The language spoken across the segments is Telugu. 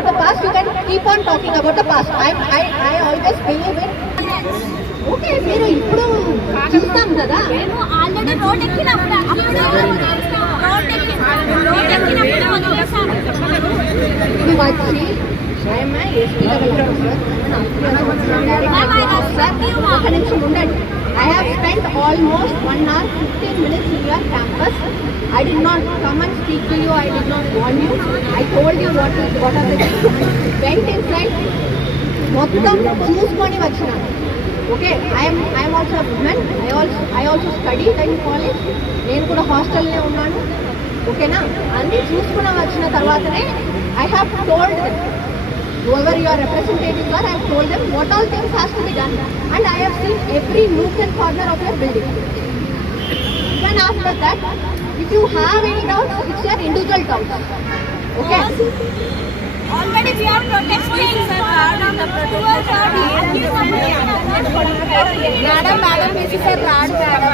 about the past, you can keep on talking about the past. I always believe in. Okay, మీరు ఇప్పుడు చూస్తాం కదా. నేను ఆల్రెడీ రోడ్ ఎక్కినప్పుడు వచ్చి ఒక నిమిషం ఉండండి. I have spent almost 1 hour 15 minutes in your campus. I did not come and speak to you. I did not warn you. I told you what are the things. Went inside. మొత్తం చూసుకొని వచ్చినాను. Okay, I'm also women. I also studied in college. నేను కూడా హాస్టల్నే ఉన్నాను. ఓకేనా, అన్నీ చూసుకుని వచ్చిన తర్వాతనే I have told them, whoever your representatives are, I have told them what all things has to be done, and I have seen every nook and corner of your building. Then after that, if you have any doubts, it's your individual doubts. Okay. Already we are protesting, sir. Madam, this is a bad madam.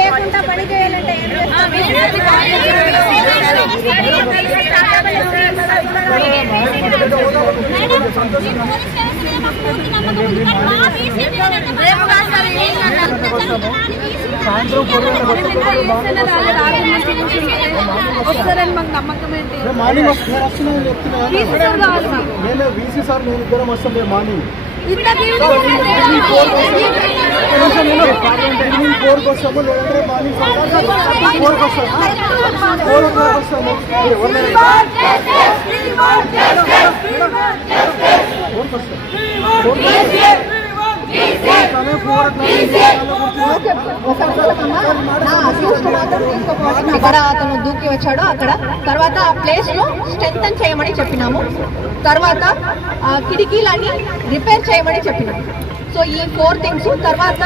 లేకుండా పని చేయాలంటే వస్తారని మాకు నమ్మకం ఏంటి? నేను వీసీ సార్ నేను ఇద్దరం వస్తాం రేపు మార్నింగ్. ఫోర్కి వస్తాము, లేదంటే మార్నింగ్ ఫోర్కి వస్తాము. అక్కడ అతను దూకి వచ్చాడు. అక్కడ తర్వాత ఆ ప్లేస్ లో స్ట్రెంథన్ చేయమని చెప్పినాము. తర్వాత కిటికీలన్నీ రిపేర్ చేయమని చెప్పినాము. సో ఈ 4 things. తర్వాత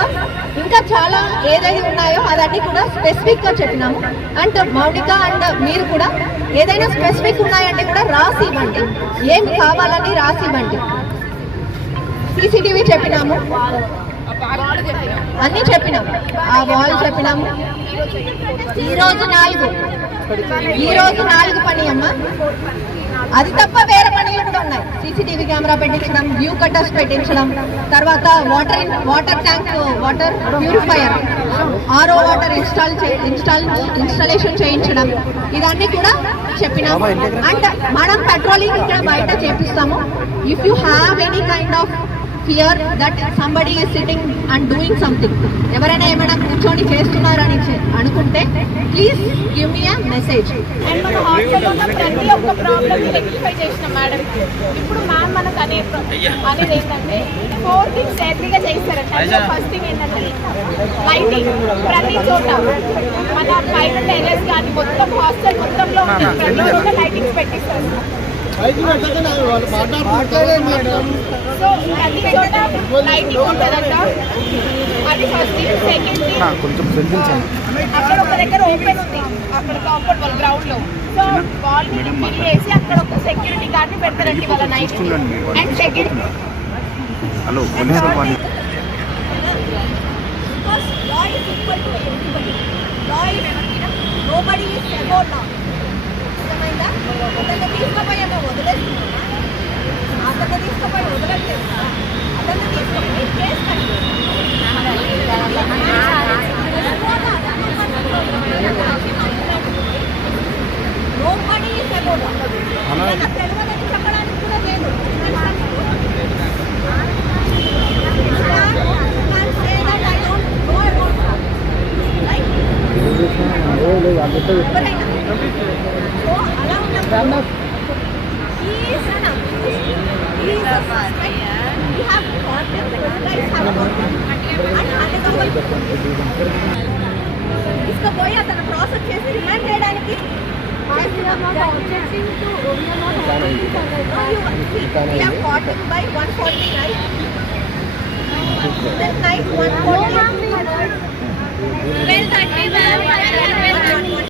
ఇంకా చాలా ఏదైతే ఉన్నాయో అదన్నీ కూడా స్పెసిఫిక్ గా చెప్పినాము. అండ్ మౌనిక అండ్ మీరు కూడా ఏదైనా స్పెసిఫిక్ ఉన్నాయంటే కూడా రాసి ఇవ్వండి, ఏమి కావాలని రాసి ఇవ్వండి. CCTV చెప్పినాము, అన్నీ చెప్పినాము. ఆ వాల్ చెప్పినాము. ఈరోజు 4 పని అమ్మ. అది తప్ప వేరే పనులు కూడా ఉన్నాయి. CCTV కెమెరా పెట్టించడం, వ్యూ కట్టర్స్ పెట్టించడం, తర్వాత water tank, water purifier, RO water installation చేయించడం, ఇదన్నీ కూడా చెప్పినాము. అండ్ మనం పెట్రోలింగ్ ఇక్కడ బయట చేపిస్తాము. If you have any kind of fear that somebody is sitting and doing something, ఎవరైనా ఏమైనా కూర్చొని చేస్తున్నారని అనుకుంటే please give me a message. And మన హాస్టల్లో ఉన్న ప్రతి ఒక్క ప్రాబ్లమ్ రెక్టిఫై చేసిన మేడం. ఇప్పుడు మ్యామ్ మనకు అనేది ఏంటంటే 4 things ఎర్లీగా చేస్తారంట. ఫస్ట్ థింగ్ ఏంటంటే లైటింగ్. ప్రతి చోట మన పైన టెరెస్ కానీ మొత్తం హాస్టల్ మొత్తంలో ప్రతి చోట లైటింగ్స్ పెట్టిస్తారు. సో ప్రతి చోట లైటింగ్ ఉంటుందంట. అది ఫస్ట్ థింగ్. సెకండ్ థింగ్, అక్కడ ఒక దగ్గర ఓపెన్ ఉంది, అక్కడ కాంపౌండ్ వాళ్ళ గ్రౌండ్ లో. సో బాల్ ని ఫిల్ చేసి అక్కడ ఒక సెక్యూరిటీ గార్డ్ ని పెడతారండి వాళ్ళ night. And second nobody is above law. అర్థమైందా? అతన్ని తీసుకుపోయి వదిలేస్తున్నా, అతన్ని తీసుకుపోయి వదలట్లేదు, అతన్ని తీసుకుపోయి కేసు కట్టి nobody is above law. తెలియదని చెప్పడానికి కూడా లేదు. తీసుకుపోయి అతను ప్రాసెస్ చేసి రిమాండ్ చేయడానికి by 149. Then night 140.